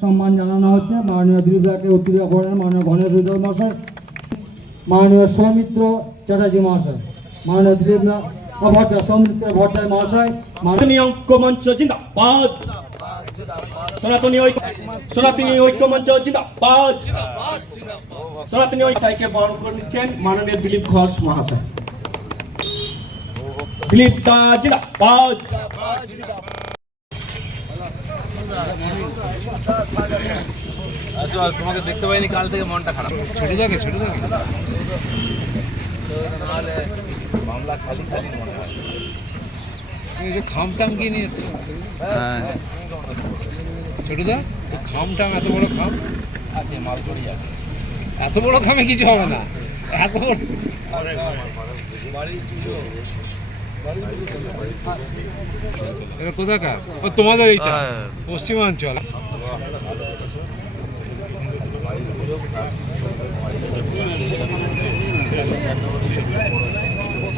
সম্মান জানানো হচ্ছে? মাননীয় দিলীপদাকে উত্তরীয় করেন মাননীয় গণেশ উদয় মহাশয় মাননীয় সৌমিত্র চ্যাটার্জি মহাশয় মাননীয় দিলীপ ভট্টাচার্য সৌমিত্র ভট্টাচার্য মহাশয় মাননীয় সনাতনী ঐক্য মঞ্চ জিন্দাবাদ। সনাতনী ঐক্য সনাতনী ঐক্য মঞ্চ জিন্দাবাদ। সনাতনী ঐক্যকে বরণ করে নিচ্ছেন মাননীয় দিলীপ ঘোষ মহাশয়। দিলীপ দা জিন্দাবাদ তোমাকে দেখতে পাইনি কাল থেকে মনটা খারাপ। ছুটে যাকে ছুটে যাকে। নাহলে মামলা খালি খালি মনে হয়। এই যে খামটাম কি নিয়ে এসছো। ছোটদা এই খামটাম এত বড় খাম? আছে মালগড়ি আছে। এত বড় খামে কিছু হবে না। এত বড় এটা কোথাকার? ও তোমাদের এইটা। পশ্চিমাঞ্চল।